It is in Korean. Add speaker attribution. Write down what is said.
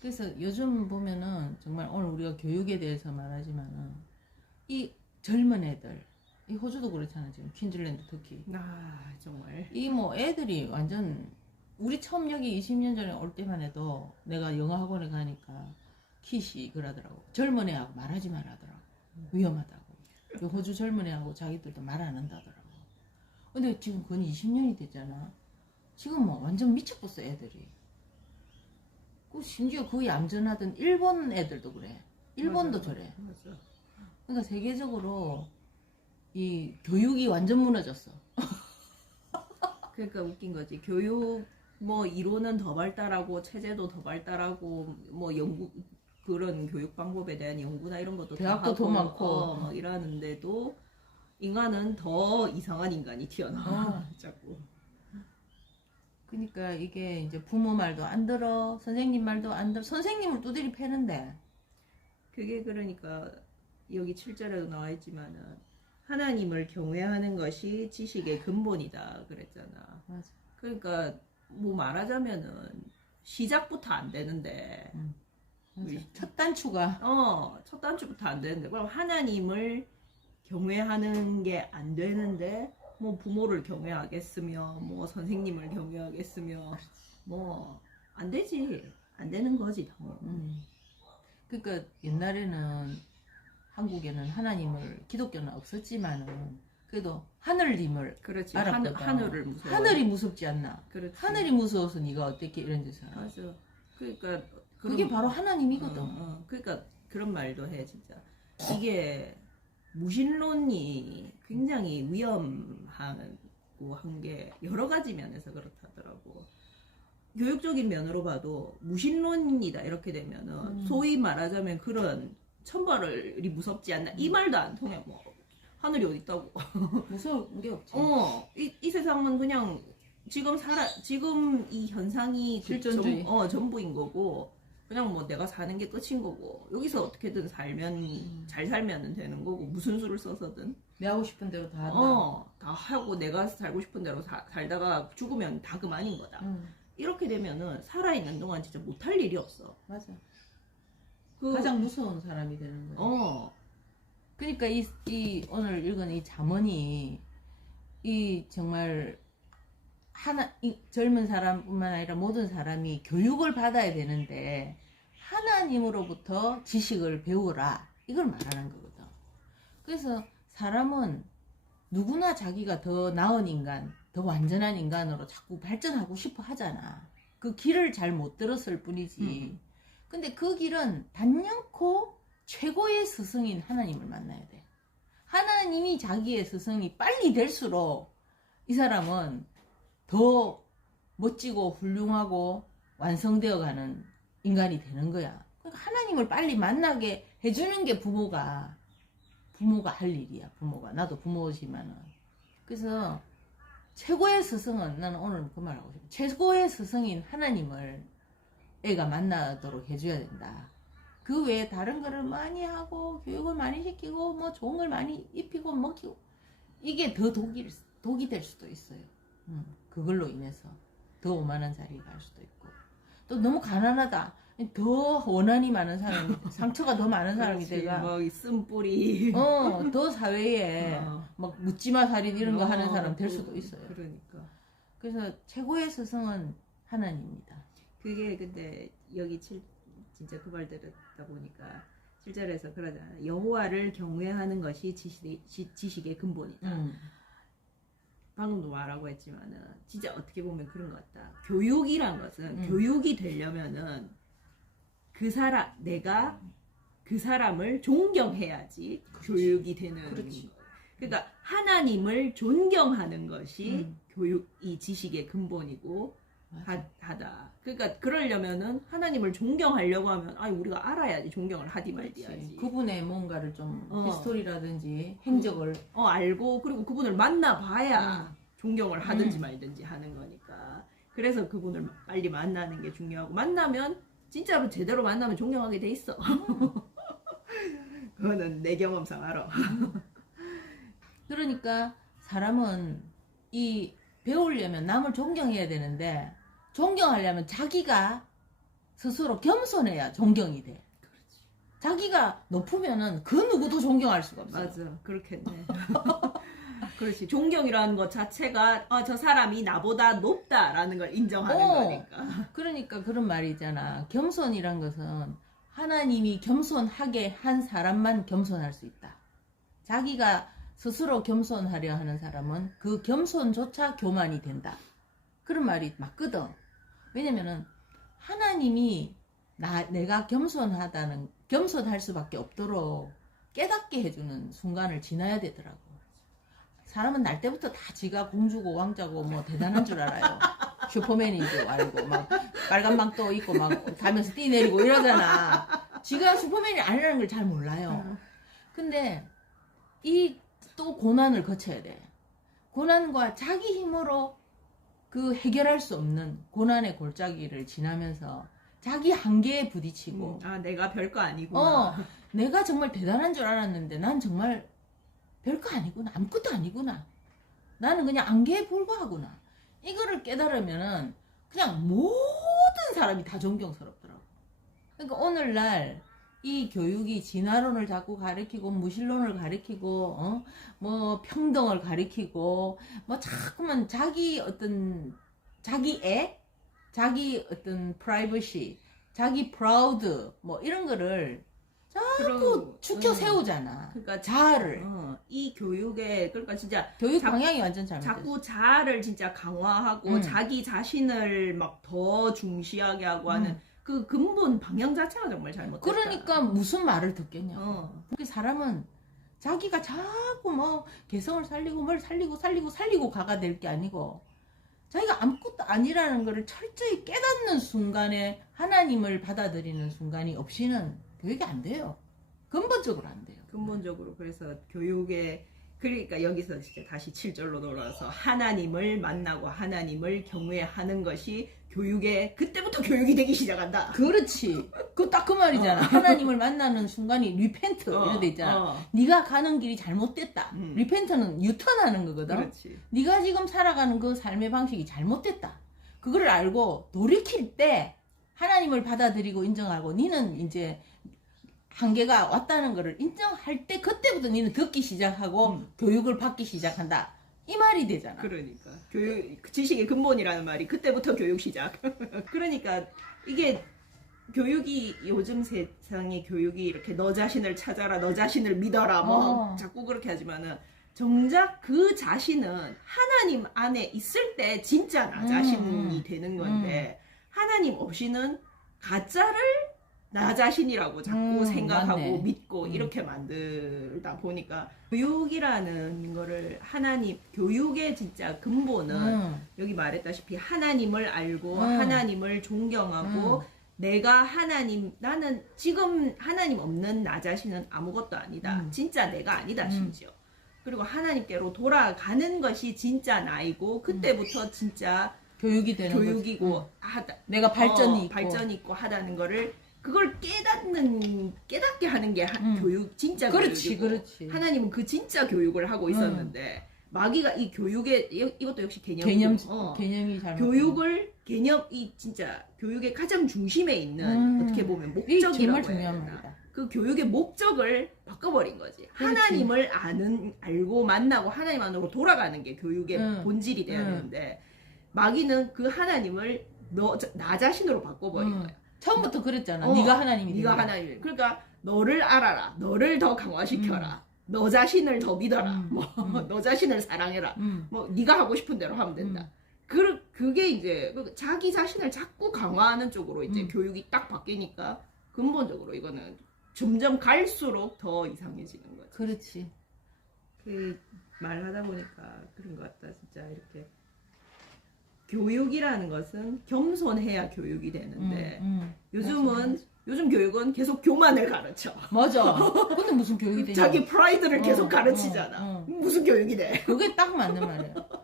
Speaker 1: 그래서 요즘 보면은 정말 오늘 우리가 교육에 대해서 말하지만은 이 젊은 애들 이 호주도 그렇잖아 지금. 퀸즐랜드 특히
Speaker 2: 아 정말.
Speaker 1: 이 뭐 애들이 완전 우리 처음 여기 20년 전에 올 때만 해도 내가 영어 학원에 가니까 키시 그러더라고. 젊은 애하고 말하지 말하더라고. 위험하다고. 이 호주 젊은 애하고 자기들도 말 안 한다더라고. 근데 지금 그건 20년이 됐잖아. 지금 뭐 완전 미쳤었어 애들이 그 심지어 그 얌전하던 일본 애들도 그래 일본도
Speaker 2: 맞아.
Speaker 1: 저래
Speaker 2: 맞아.
Speaker 1: 그러니까 세계적으로 이 교육이 완전 무너졌어
Speaker 2: 그러니까 웃긴 거지. 교육 뭐 이론은 더 발달하고 체제도 더 발달하고 뭐 연구 그런 교육 방법에 대한 연구나 이런 것도
Speaker 1: 대학도
Speaker 2: 더,
Speaker 1: 많고.
Speaker 2: 어, 막 이러는데도 인간은 더 이상한 인간이 튀어나와 자꾸.
Speaker 1: 그러니까 이게 이제 부모 말도 안 들어, 선생님 말도 안 들어. 선생님을 두드리 패는데.
Speaker 2: 그게 그러니까 여기 7절에도 나와 있지만은 하나님을 경외하는 것이 지식의 근본이다 그랬잖아.
Speaker 1: 맞아.
Speaker 2: 그러니까 뭐 말하자면은 시작부터 안 되는데
Speaker 1: 맞아. 첫 단추가
Speaker 2: 어, 첫 단추부터 안 되는데, 그럼 하나님을 경외하는 게 안 되는데, 뭐 부모를 경외하겠으며, 뭐 선생님을 경외하겠으며, 뭐, 안 되지. 안 되는 거지, 당연히.
Speaker 1: 음. 그러니까 옛날에는 한국에는 하나님을 기독교는 없었지만은 그래도 하늘님을
Speaker 2: 그렇지. 하늘. 하늘을 무서워.
Speaker 1: 하늘이 무섭지 않나?
Speaker 2: 그렇지.
Speaker 1: 하늘이 무서워서 네가 어떻게 이런 데 살아?
Speaker 2: 맞아. 그러니까.
Speaker 1: 그게
Speaker 2: 그런-
Speaker 1: 바로 하나님이거든.
Speaker 2: 어, 어. 그러니까 그런 말도 해, 진짜. 이게 무신론이 굉장히 위험하고 한 게 여러 가지 면에서 그렇다더라고. 교육적인 면으로 봐도 무신론이다 이렇게 되면은
Speaker 1: 음.
Speaker 2: 소위 말하자면 그런 천벌이 무섭지 않나 이 말도 안 통해 뭐 하늘이 어디 있다고
Speaker 1: 무서운 게 없지.
Speaker 2: 어, 이, 이 세상은 그냥 지금 살아, 지금 이 현상이 그
Speaker 1: 실존주의.
Speaker 2: 전, 어, 전부인 거고, 그냥 뭐 내가 사는 게 끝인 거고, 여기서 어떻게든 살면, 잘 살면 되는 거고, 무슨 수를 써서든,
Speaker 1: 내 하고 싶은 대로 다 한다.
Speaker 2: 어, 다 하고 내가 살고 싶은 대로 사- 살다가 죽으면 다 그만인 거다.
Speaker 1: 응,
Speaker 2: 이렇게 되면은 살아있는 동안 진짜 못할 일이 없어.
Speaker 1: 맞아.
Speaker 2: 그,
Speaker 1: 가장 무서운 사람이 되는 거야.
Speaker 2: 어,
Speaker 1: 그러니까 이, 이 오늘 읽은 이 잠언이 이 정말 하나 이 젊은 사람뿐만 아니라 모든 사람이 교육을 받아야 되는데 하나님으로부터 지식을 배우라 이걸 말하는 거거든. 그래서 사람은 누구나 자기가 더 나은 인간, 더 완전한 인간으로 자꾸 발전하고 싶어 하잖아. 그 길을 잘 못 들었을 뿐이지.
Speaker 2: 음.
Speaker 1: 근데 그 길은 단연코 최고의 스승인 하나님을 만나야 돼. 하나님이 자기의 스승이 빨리 될수록 이 사람은 더 멋지고 훌륭하고 완성되어 가는 인간이 되는 거야. 그러니까 하나님을 빨리 만나게 해주는 게 부모가, 부모가 할 일이야, 부모가. 나도 부모지만은. 그래서 최고의 스승은, 나는 오늘 그 말 하고 싶어. 최고의 스승인 하나님을 애가 만나도록 해줘야 된다. 그 외에 다른 거를 많이 하고 교육을 많이 시키고 뭐 좋은 걸 많이 입히고 먹이고 이게 더 독이 독이 될 수도 있어요. 음, 그걸로 인해서 더 오만한 자리에 갈 수도 있고 또 너무 가난하다. 더 원한이 많은 사람이 상처가 더 많은 사람이
Speaker 2: 그렇지.
Speaker 1: 돼가
Speaker 2: 뭐, 이 쓴뿌리.
Speaker 1: 어더 사회에
Speaker 2: 어.
Speaker 1: 막 묻지마 살인 이런 거 하는
Speaker 2: 어,
Speaker 1: 사람 될
Speaker 2: 그-
Speaker 1: 수도 있어요.
Speaker 2: 그러니까.
Speaker 1: 그래서 최고의 스승은 하나님입니다.
Speaker 2: 그게 근데 여기 칠, 진짜 그 말 들었다 보니까 7절에서 그러잖아. 여호와를 경외하는 것이 지식의, 지, 지식의 근본이다.
Speaker 1: 음.
Speaker 2: 방금도 말하고 했지만은 진짜 어떻게 보면 그런 것 같다. 교육이란 것은
Speaker 1: 음.
Speaker 2: 교육이 되려면은 그 사람 내가 그 사람을 존경해야지 교육이 되는
Speaker 1: 그렇지.
Speaker 2: 그러니까 하나님을 존경하는 것이
Speaker 1: 음.
Speaker 2: 교육 이 지식의 근본이고. 하, 하다. 그러니까 그러려면은 하나님을 존경하려고 하면 아 우리가 알아야지 존경을 하디. 하지.
Speaker 1: 그분의 뭔가를 좀
Speaker 2: 어.
Speaker 1: 히스토리라든지 행적을
Speaker 2: 어 알고 그리고 그분을 만나봐야
Speaker 1: 음.
Speaker 2: 존경을 하든지
Speaker 1: 음.
Speaker 2: 말든지 하는 거니까. 그래서 그분을 빨리 만나는 게 중요하고 만나면 진짜로 제대로 만나면 존경하게 돼 있어. 그거는 내 경험상 알아.
Speaker 1: 그러니까 사람은 이 배우려면 남을 존경해야 되는데 존경하려면 자기가 스스로 겸손해야 존경이 돼. 자기가 높으면은 그 누구도 존경할 수가 없어.
Speaker 2: 맞아. 그렇겠네. 그렇지. 존경이라는 것 자체가 아, 저 사람이 나보다 높다라는 걸 인정하는
Speaker 1: 어.
Speaker 2: 거니까.
Speaker 1: 그러니까 그런 말이 있잖아. 겸손이란 것은 하나님이 겸손하게 한 사람만 겸손할 수 있다. 자기가 스스로 겸손하려 하는 사람은 그 겸손조차 교만이 된다. 그런 말이 맞거든. 왜냐면은 하나님이 나 내가 겸손하다는 겸손할 수밖에 없도록 깨닫게 해주는 순간을 지나야 되더라고. 사람은 날 때부터 다 지가 공주고 왕자고 뭐 대단한 줄 알아요. 슈퍼맨인 줄 알고 막 빨간 망토 입고 막 가면서 뛰 내리고 이러잖아. 지가 슈퍼맨이 아니라는 걸 잘 몰라요. 근데 이 또 고난을 거쳐야 돼. 고난과 자기 힘으로 그 해결할 수 없는 고난의 골짜기를 지나면서 자기 한계에 부딪히고
Speaker 2: 음, 아 내가 별거 아니구나.
Speaker 1: 어, 내가 정말 대단한 줄 알았는데 난 정말 별거 아니구나. 아무것도 아니구나. 나는 그냥 안개에 불과하구나. 이거를 깨달으면은 그냥 모든 사람이 다 존경스럽더라고. 그러니까 오늘날 이 교육이 진화론을 자꾸 가리키고 무신론을 가리키고 어? 뭐 평등을 가리키고 뭐 자꾸만 자기 어떤 자기 애 자기 어떤 프라이버시 자기 프라우드 뭐 이런 거를 자꾸 축켜
Speaker 2: 음.
Speaker 1: 세우잖아.
Speaker 2: 그러니까
Speaker 1: 자아를
Speaker 2: 어, 이 교육에 그러니까 진짜
Speaker 1: 교육
Speaker 2: 자-
Speaker 1: 방향이 완전 잘못됐어.
Speaker 2: 자꾸 자아를 진짜 강화하고
Speaker 1: 음.
Speaker 2: 자기 자신을 막 더 중시하게 하고 하는
Speaker 1: 음.
Speaker 2: 그 근본 방향 자체가 정말 잘못됐다.
Speaker 1: 그러니까 무슨 말을 듣겠냐고.
Speaker 2: 어.
Speaker 1: 그 사람은 자기가 자꾸 뭐 개성을 살리고 뭘 살리고 살리고 살리고 가가 될 게 아니고 자기가 아무것도 아니라는 것을 철저히 깨닫는 순간에 하나님을 받아들이는 순간이 없이는 교육이 안 돼요. 근본적으로 안 돼요.
Speaker 2: 근본적으로 그래서 교육에 그러니까 여기서 진짜 다시 7절로 돌아와서 하나님을 만나고 하나님을 경외하는 것이 교육에 그때부터 교육이 되기 시작한다.
Speaker 1: 그렇지. 그 딱 그 말이잖아. 하나님을 만나는 순간이 리펜트 이런 데 있잖아.
Speaker 2: 어,
Speaker 1: 네가 가는 길이 잘못됐다.
Speaker 2: 음.
Speaker 1: 리펜트는 유턴하는 거거든.
Speaker 2: 그렇지.
Speaker 1: 네가 지금 살아가는 그 삶의 방식이 잘못됐다. 그거를 알고 돌이킬 때 하나님을 받아들이고 인정하고 니는 이제 한계가 왔다는 거를 인정할 때 그때부터 니는 듣기 시작하고
Speaker 2: 음.
Speaker 1: 교육을 받기 시작한다. 이 말이 되잖아.
Speaker 2: 그러니까 교육 지식의 근본이라는 말이 그때부터 교육 시작. 그러니까 이게 교육이 요즘 세상의 교육이 이렇게 너 자신을 찾아라, 너 자신을 믿어라, 뭐
Speaker 1: 어.
Speaker 2: 자꾸 그렇게 하지만은 정작 그 자신은 하나님 안에 있을 때 진짜 나
Speaker 1: 음,
Speaker 2: 자신이
Speaker 1: 음.
Speaker 2: 되는 건데 하나님 없이는 가짜를 나 자신이라고 자꾸
Speaker 1: 음,
Speaker 2: 생각하고
Speaker 1: 맞네.
Speaker 2: 믿고
Speaker 1: 음.
Speaker 2: 이렇게 만들다 보니까 교육이라는 거를 하나님 교육의 진짜 근본은
Speaker 1: 음,
Speaker 2: 여기 말했다시피 하나님을 알고
Speaker 1: 음.
Speaker 2: 하나님을 존경하고
Speaker 1: 음.
Speaker 2: 내가 하나님 나는 지금 하나님 없는 나 자신은 아무것도 아니다.
Speaker 1: 음.
Speaker 2: 진짜 내가 아니다
Speaker 1: 음.
Speaker 2: 심지어. 그리고 하나님께로 돌아가는 것이 진짜 나이고 그때부터 진짜
Speaker 1: 교육이 되는
Speaker 2: 교육이고
Speaker 1: 거지. 음.
Speaker 2: 하다
Speaker 1: 내가 발전이
Speaker 2: 어,
Speaker 1: 있고
Speaker 2: 발전이 있고 하다는 거를 그걸 깨닫는 깨닫게 하는 게 하-
Speaker 1: 음.
Speaker 2: 교육 진짜
Speaker 1: 그렇지,
Speaker 2: 교육이고
Speaker 1: 그렇지.
Speaker 2: 하나님은 그 진짜 교육을 하고 있었는데 마귀가 이 교육에 이- 이것도 역시 개념
Speaker 1: 개념
Speaker 2: 어,
Speaker 1: 개념이 잘못.
Speaker 2: 교육을 개념 이 진짜 교육의 가장 중심에 있는
Speaker 1: 음.
Speaker 2: 어떻게 보면
Speaker 1: 이
Speaker 2: 목적이라고
Speaker 1: 정말
Speaker 2: 해야
Speaker 1: 중요한
Speaker 2: 되나
Speaker 1: 말이다.
Speaker 2: 그 교육의 목적을 바꿔버린 거지. 하나님을 아는 알고 만나고 하나님 안으로 돌아가는 게 교육의
Speaker 1: 음.
Speaker 2: 본질이 돼야
Speaker 1: 음.
Speaker 2: 되는데 마귀는 그 하나님을 너, 자- 나 자신으로 바꿔버린
Speaker 1: 음.
Speaker 2: 거야
Speaker 1: 처음부터 그랬잖아.
Speaker 2: 어,
Speaker 1: 네가 하나님이
Speaker 2: 네가. 하나님 그러니까 너를 알아라 너를 더 강화시켜라 너 자신을 더 믿어라
Speaker 1: 음.
Speaker 2: 뭐
Speaker 1: 음.
Speaker 2: 너 자신을 사랑해라
Speaker 1: 음.
Speaker 2: 뭐 네가 하고 싶은 대로 하면 된다.
Speaker 1: 음.
Speaker 2: 그 그게 이제 그 자기 자신을 자꾸 강화하는 쪽으로 이제
Speaker 1: 음.
Speaker 2: 교육이 딱 바뀌니까 근본적으로 이거는 점점 갈수록 더 이상해지는 거죠.
Speaker 1: 그렇지.
Speaker 2: 그 말하다 보니까 그런 것 같다 진짜 이렇게 교육이라는 것은 겸손해야 교육이 되는데
Speaker 1: 음, 음.
Speaker 2: 요즘은 요즘 교육은 계속 교만을 가르쳐.
Speaker 1: 맞아. 근데 무슨 교육이 되냐?
Speaker 2: 자기 프라이드를 계속
Speaker 1: 어,
Speaker 2: 가르치잖아.
Speaker 1: 어, 어.
Speaker 2: 무슨 교육이 돼?
Speaker 1: 그게 딱 맞는 말이야.